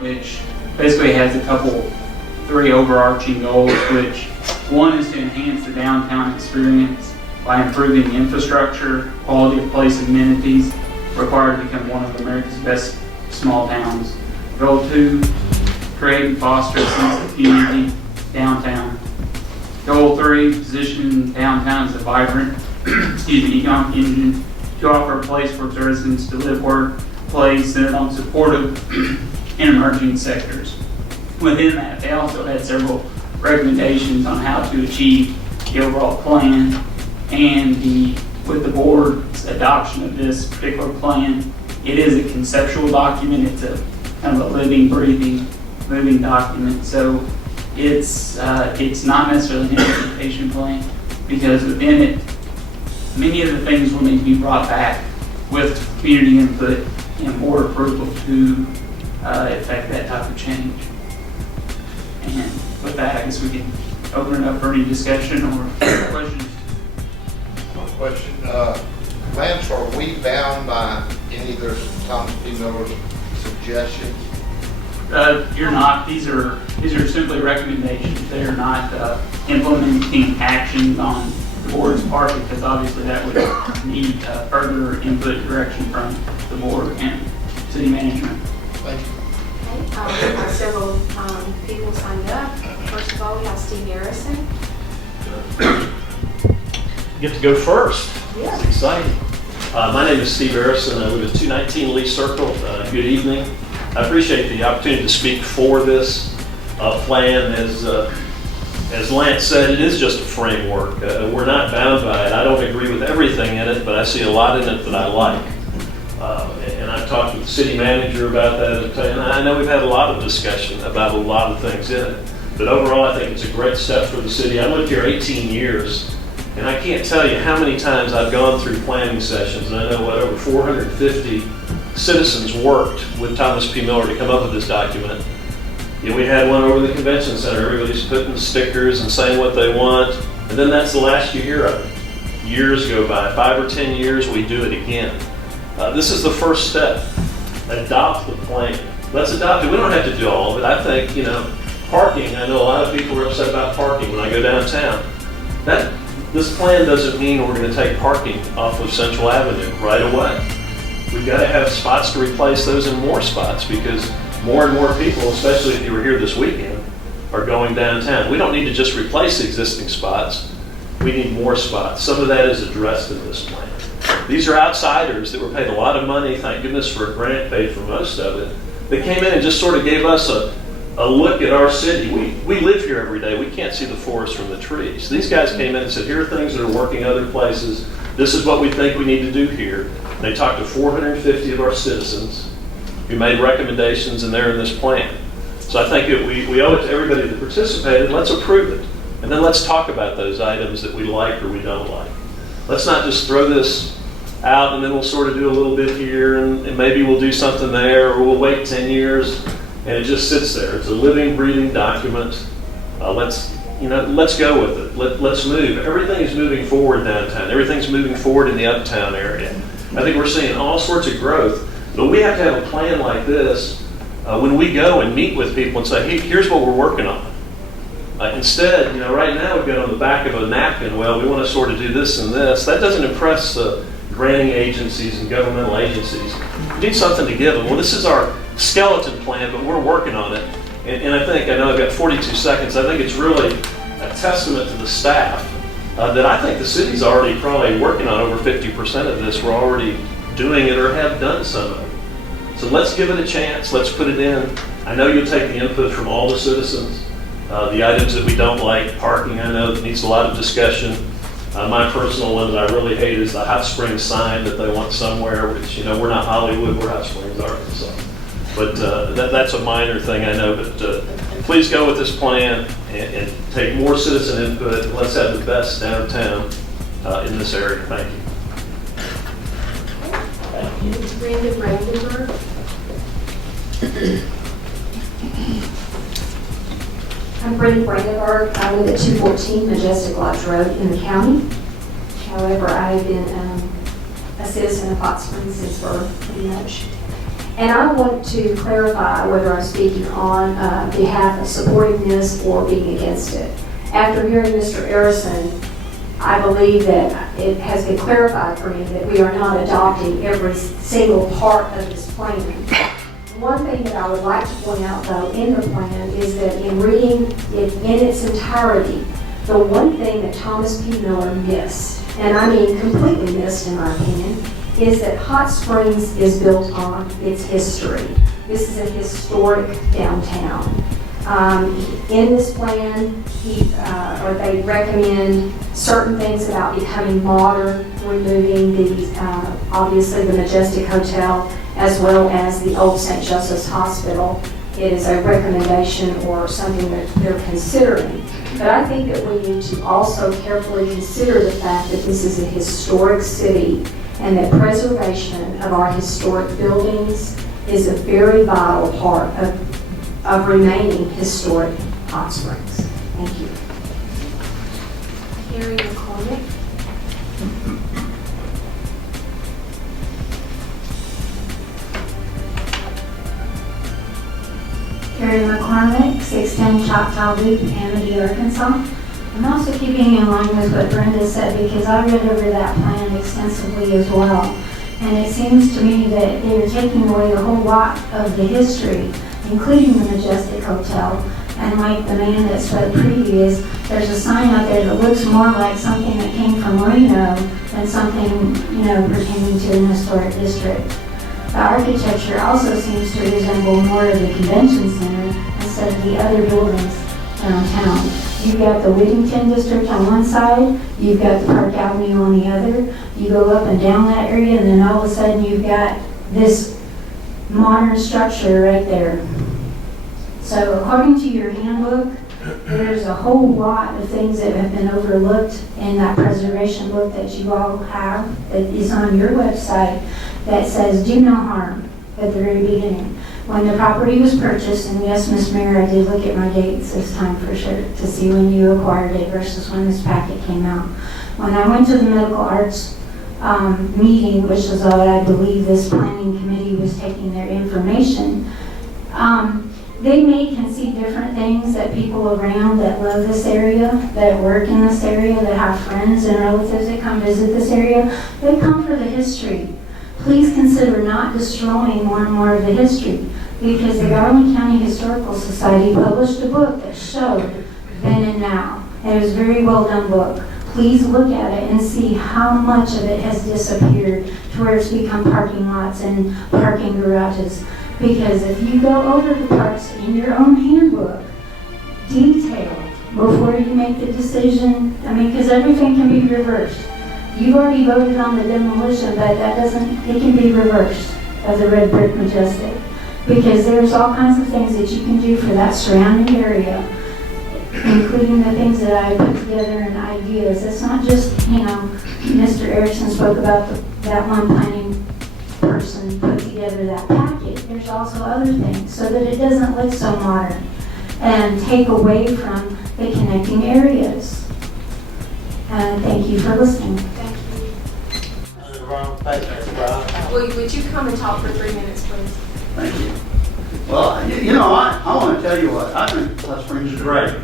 which basically has three overarching goals, which one is to enhance the downtown experience by improving the infrastructure, quality of place amenities required to become one of America's best small towns. Goal 2, create and foster a sense of community downtown. Goal 3, position downtown as a vibrant economic engine to offer a place for citizens to live, work, play, centered on supportive and emerging sectors. Within that, they also had several recommendations on how to achieve the overall plan, and with the board's adoption of this particular plan, it is a conceptual document. It's a kind of a living, breathing, moving document. So it's not necessarily an implementation plan, because within it, many of the things will need to be brought back with community input and board approval to affect that type of change. And with that, I guess we can open it up for any discussion or questions. One question. Lance, are we bound by any of those Thomas P. Miller's suggestions? You're not. These are simply recommendations. They are not implementing actions on the board's part, because obviously that would need further input and direction from the board and city management. Thank you. Okay, we have several people signed up. First of all, we have Steve Harrison. You get to go first. Yeah. It's exciting. My name is Steve Harrison. I live at 219 Lee Circle. Good evening. I appreciate the opportunity to speak for this plan. As Lance said, it is just a framework. We're not bound by it. I don't agree with everything in it, but I see a lot in it that I like. And I've talked with the city manager about that, and I know we've had a lot of discussion about a lot of things in it. But overall, I think it's a great step for the city. I lived here 18 years, and I can't tell you how many times I've gone through planning sessions, and I know over 450 citizens worked with Thomas P. Miller to come up with this document. You know, we had one over the convention center. Everybody's putting stickers and saying what they want, and then that's the last you hear of it. Years go by, 5 or 10 years, we do it again. This is the first step. Adopt the plan. Let's adopt it. We don't have to do all of it. I think, parking, I know a lot of people are upset about parking when I go downtown. This plan doesn't mean we're going to take parking off of Central Avenue right away. We've got to have spots to replace those and more spots, because more and more people, especially if you were here this weekend, are going downtown. We don't need to just replace existing spots. We need more spots. Some of that is addressed in this plan. These are outsiders that were paid a lot of money, thank goodness for a grant paid for most of it. They came in and just sort of gave us a look at our city. We live here every day. We can't see the forest from the trees. These guys came in and said, here are things that are working other places. This is what we think we need to do here. They talked to 450 of our citizens who made recommendations, and they're in this plan. So I think we owe it to everybody that participated. Let's approve it. And then let's talk about those items that we like or we don't like. Let's not just throw this out and then we'll sort of do a little bit here and maybe we'll do something there, or we'll wait 10 years and it just sits there. It's a living, breathing document. Let's go with it. Let's move. Everything is moving forward downtown. Everything's moving forward in the uptown area. I think we're seeing all sorts of growth, but we have to have a plan like this when we go and meet with people and say, hey, here's what we're working on. Instead, right now we've got on the back of a napkin, well, we want to sort of do this and this. That doesn't impress granting agencies and governmental agencies. We need something to give them. Well, this is our skeleton plan, but we're working on it. And I know I've got 42 seconds. I think it's really a testament to the staff that I think the city's already probably working on over 50% of this. We're already doing it or have done some of it. So let's give it a chance. Let's put it in. I know you'll take the input from all the citizens. The items that we don't like, parking, I know that needs a lot of discussion. My personal one that I really hate is the Hot Springs sign that they want somewhere, which, we're not Hollywood, we're Hot Springs, Arkansas. But that's a minor thing, I know. But please go with this plan and take more citizen input. Let's have the best downtown in this area. Thank you. Brandon Brandenburg. I'm Brenda Brandenburg. I live at 214 Majestic Lodge Road in the county. However, I've been a citizen of Hot Springs since birth, pretty much. And I want to clarify whether I'm speaking on behalf of supporting this or being against it. After hearing Mr. Arison, I believe that it has been clarified for me that we are not adopting every single part of this plan. One thing that I would like to point out, though, in the plan is that in reading it in its entirety, the one thing that Thomas P. Miller missed, and I mean completely missed in my opinion, is that Hot Springs is built on its history. This is a historic downtown. In this plan, they recommend certain things about becoming modern, removing obviously the Majestic Hotel, as well as the old St. Joseph's Hospital. It is a recommendation or something that they're considering. But I think that we need to also carefully consider the fact that this is a historic city and that preservation of our historic buildings is a very vital part of remaining historic Hot Springs. Thank you. Carrie McCormick. Carrie McCormick, 610 Choctaw Loop, Amity, Arkansas. I'm also keeping in line with what Brenda said because I read over that plan extensively as well. And it seems to me that they're taking away a whole lot of the history, including the Majestic Hotel. And like the man that spoke previous, there's a sign out there that looks more like something that came from Reno than something, pertaining to an historic district. The architecture also seems to resemble more of the convention center instead of the other buildings downtown. You've got the Whittington district on one side, you've got the Park Avenue on the other. You go up and down that area and then all of a sudden you've got this modern structure right there. So according to your handbook, there's a whole lot of things that have been overlooked in that preservation book that you all have that is on your website that says do no harm at the very beginning. When the property was purchased, and yes, Ms. Mayor, I did look at my dates this time for sure to see when you acquired it versus when this packet came out. When I went to the medical arts meeting, which is what I believe this planning committee was taking their information, they may concede different things that people around that love this area, that work in this area, that have friends and relatives that come visit this area, they come for the history. Please consider not destroying more and more of the history because the Garland County Historical Society published a book that showed then and now. And it was a very well done book. Please look at it and see how much of it has disappeared to where it's become parking lots and parking garages. Because if you go over the parts in your own handbook, detailed, before you make the decision, because everything can be reversed. You've already voted on the demolition, but it can be reversed of the Red Brick Majestic. Because there's all kinds of things that you can do for that surrounding area, including the things that I put together in ideas. It's not just, Mr. Erickson spoke about that one planning person put together that packet. There's also other things so that it doesn't look so modern and take away from the connecting areas. Thank you for listening. Thank you. Would you come and talk for 3 minutes, please? Thank you. Well, I want to tell you what, I think Hot Springs is great.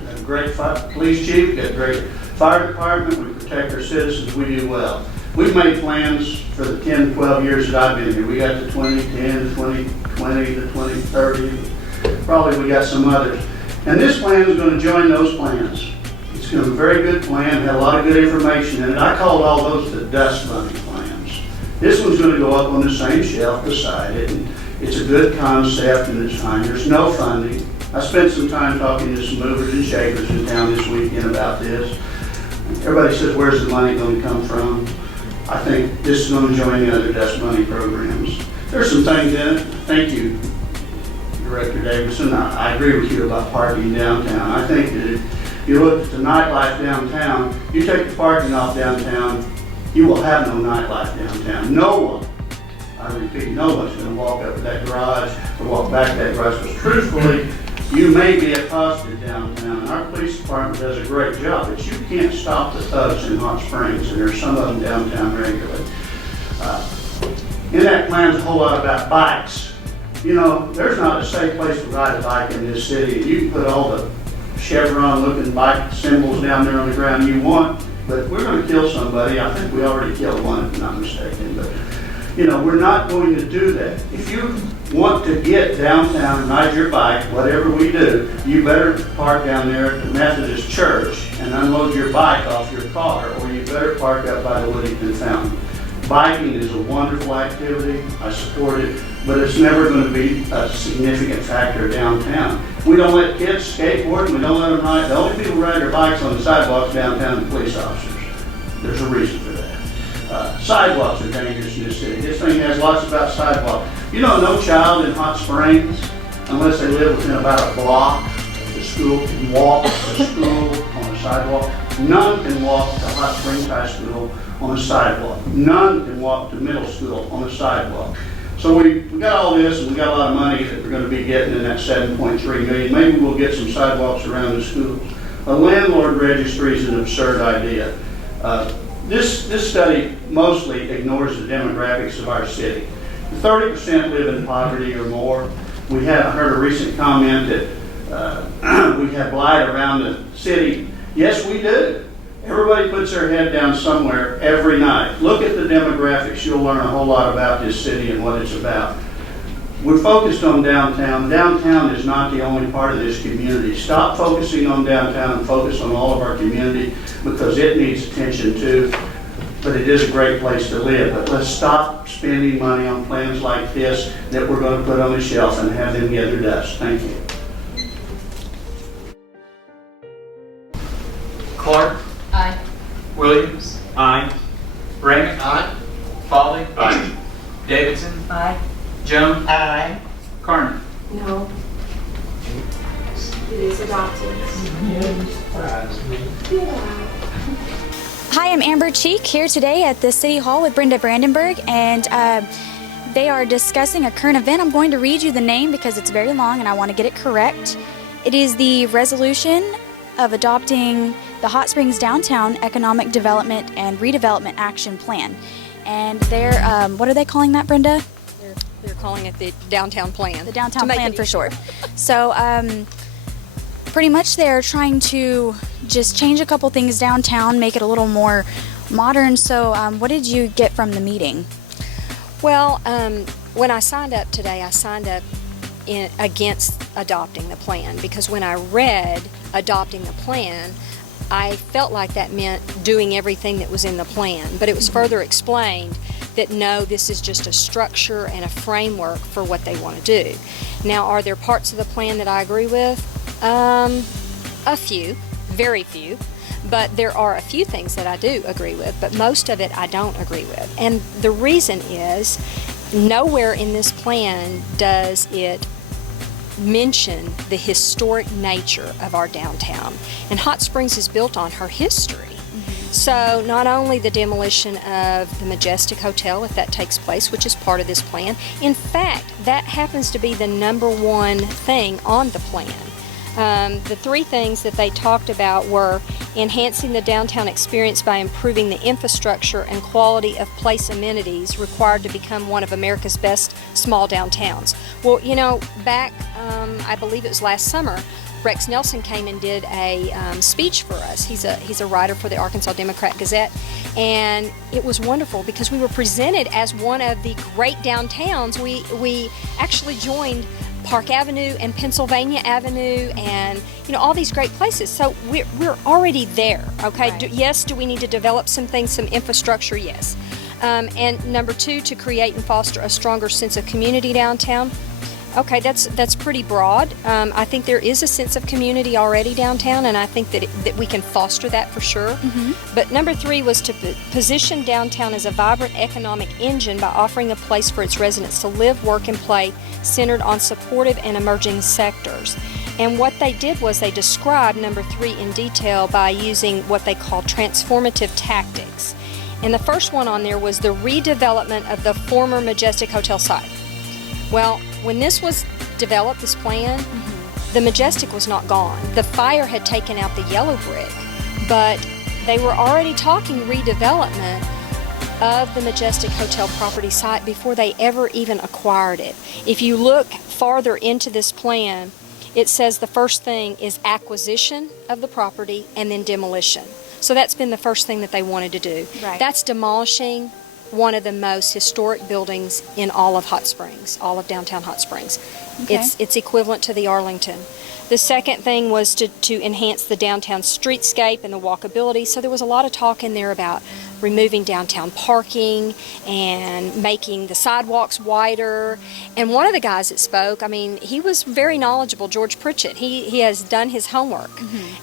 We have a great police chief, we got a great fire department, we protect our citizens, we do well. We've made plans for the 10, 12 years that I've been here. We got the 2010, the 2020, the 2030, probably we got some others. And this plan is going to join those plans. It's going to be a very good plan, had a lot of good information in it. I called all those the dust bunny plans. This one's going to go up on the same shelf beside it. And it's a good concept and it's fine. There's no funding. I spent some time talking to some movers and shakers in town this weekend about this. Everybody says, where's the money going to come from? I think this is going to join the other dust bunny programs. There's some things in it. Thank you, Director Davidson. I agree with you about parking downtown. I think that if you look at the nightlife downtown, you take the parking off downtown, you will have no nightlife downtown. No one, I repeat, no one's going to walk up to that garage or walk back to that garage. Because truthfully, you may be accosted downtown. Our police department does a great job, but you can't stop the thugs in Hot Springs, and there's some of them downtown regularly. In that plan's a whole lot about bikes. You know, there's not a safe place to ride a bike in this city. You can put all the chevron-looking bike symbols down there on the ground you want, but if we're going to kill somebody, I think we already killed one, if I'm not mistaken. But you know, we're not going to do that. If you want to get downtown and ride your bike, whatever we do, you better park down there at the Methodist Church and unload your bike off your car, or you better park up by the Whittington Fountain. Biking is a wonderful activity. I support it, but it's never going to be a significant factor downtown. We don't let kids skateboard, we don't let them ride. The only people who ride their bikes on the sidewalks downtown are police officers. There's a reason for that. Sidewalks are dangerous in this city. This thing has lots about sidewalks. You know, no child in Hot Springs, unless they live within about a block of the school, can walk to school on a sidewalk. None can walk to Hot Springs High School on a sidewalk. None can walk to middle school on a sidewalk. So we got all this, and we got a lot of money that we're going to be getting in that $7.3 million. Maybe we'll get some sidewalks around the schools. A landlord registry is an absurd idea. This study mostly ignores the demographics of our city. 30% live in poverty or more. We have heard a recent comment that we have blight around the city. Yes, we do. Everybody puts their head down somewhere every night. Look at the demographics. You'll learn a whole lot about this city and what it's about. We're focused on downtown. Downtown is not the only part of this community. Stop focusing on downtown and focus on all of our community, because it needs attention too. But it is a great place to live. But let's stop spending money on plans like this that we're going to put on the shelf and have them gather dust. Thank you. Clark. Aye. Williams. Aye. Raymond. Aye. Foley. Aye. Davidson. Aye. Jones. Aye. Carney. No. It is adopted. Hi, I'm Amber Cheek here today at the City Hall with Brenda Brandenburg, and they are discussing a current event. I'm going to read you the name because it's very long and I want to get it correct. It is the resolution of adopting the Hot Springs Downtown Economic Development and Redevelopment Action Plan. And they're, what are they calling that, Brenda? They're calling it the downtown plan. The downtown plan for short. So pretty much they're trying to just change a couple things downtown, make it a little more modern. So what did you get from the meeting? Well, when I signed up today, I signed up against adopting the plan, because when I read adopting the plan, I felt like that meant doing everything that was in the plan. But it was further explained that no, this is just a structure and a framework for what they want to do. Now, are there parts of the plan that I agree with? A few, very few, but there are a few things that I do agree with, but most of it I don't agree with. And the reason is, nowhere in this plan does it mention the historic nature of our downtown. And Hot Springs is built on her history. So not only the demolition of the Majestic Hotel, if that takes place, which is part of this plan, in fact, that happens to be the #1 thing on the plan. The three things that they talked about were enhancing the downtown experience by improving the infrastructure and quality of place amenities required to become one of America's best small downtowns. Well, you know, back, I believe it was last summer, Rex Nelson came and did a speech for us. He's a writer for the Arkansas Democrat-Gazette, and it was wonderful because we were presented as one of the great downtowns. We actually joined Park Avenue and Pennsylvania Avenue, and you know, all these great places. So we're already there. Okay. Right. Yes. Do we need to develop some things, some infrastructure? Yes. And #2, to create and foster a stronger sense of community downtown. Okay, that's pretty broad. I think there is a sense of community already downtown, and I think that we can foster that for sure. But #3 was to position downtown as a vibrant economic engine by offering a place for its residents to live, work, and play, centered on supportive and emerging sectors. And what they did was they described #3 in detail by using what they call transformative tactics. And the first one on there was the redevelopment of the former Majestic Hotel site. Well, when this was developed, this plan, the Majestic was not gone. The fire had taken out the yellow brick, but they were already talking redevelopment of the Majestic Hotel property site before they ever even acquired it. If you look farther into this plan, it says the first thing is acquisition of the property and then demolition. So that's been the first thing that they wanted to do. Right. That's demolishing one of the most historic buildings in all of Hot Springs, all of downtown Hot Springs. Okay. It's equivalent to the Arlington. The second thing was to enhance the downtown streetscape and the walkability. So there was a lot of talk in there about removing downtown parking and making the sidewalks wider. And one of the guys that spoke, I mean, he was very knowledgeable, George Pritchett. He has done his homework.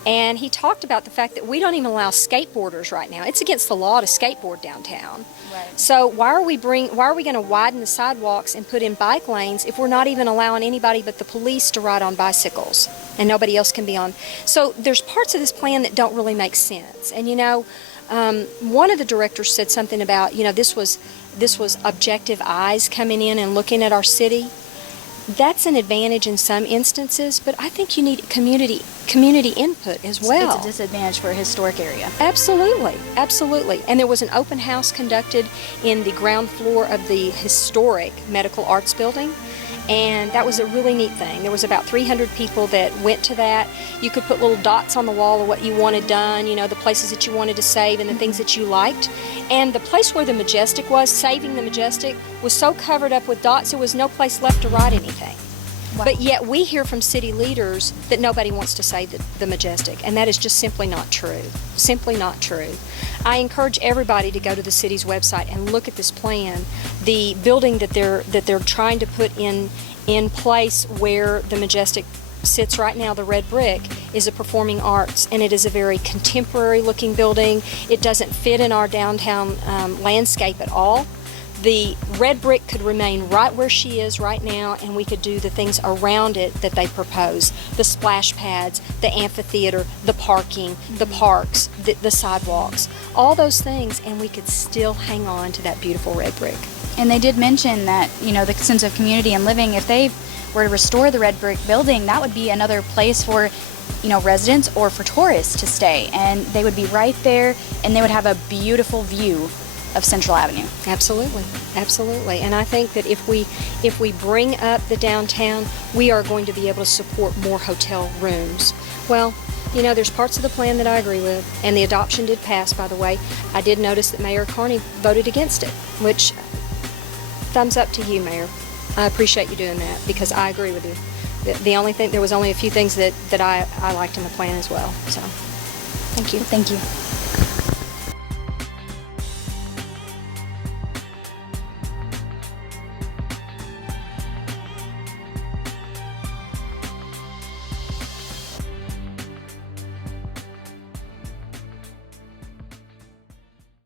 And he talked about the fact that we don't even allow skateboarders right now. It's against the law to skateboard downtown. Right. So why are we going to widen the sidewalks and put in bike lanes if we're not even allowing anybody but the police to ride on bicycles and nobody else can be on? So there's parts of this plan that don't really make sense. And one of the directors said something about, this was objective eyes coming in and looking at our city. That's an advantage in some instances, but I think you need community input as well. It's a disadvantage for a historic area. Absolutely, absolutely. And there was an open house conducted in the ground floor of the historic Medical Arts Building, and that was a really neat thing. There was about 300 people that went to that. You could put little dots on the wall of what you wanted done, the places that you wanted to save and the things that you liked. And the place where the Majestic was, saving the Majestic, was so covered up with dots there was no place left to write anything. Wow. But yet we hear from city leaders that nobody wants to save the Majestic, and that is just simply not true. Simply not true. I encourage everybody to go to the city's website and look at this plan. The building that they're trying to put in place where the Majestic sits right now, the red brick, is a performing arts, and it is a very contemporary looking building. It doesn't fit in our downtown landscape at all. The red brick could remain right where she is right now, and we could do the things around it that they propose. The splash pads, the amphitheater, the parking, the parks, the sidewalks, all those things, and we could still hang on to that beautiful red brick. And they did mention that, the sense of community and living, if they were to restore the red brick building, that would be another place for, residents or for tourists to stay. And they would be right there, and they would have a beautiful view of Central Avenue. Absolutely, absolutely. And I think that if we bring up the downtown, we are going to be able to support more hotel rooms. Well, there's parts of the plan that I agree with, and the adoption did pass, by the way. I did notice that Mayor Carney voted against it, which, thumbs up to you, Mayor. I appreciate you doing that, because I agree with you. There was only a few things that I liked in the plan as well. So, thank you. Thank you.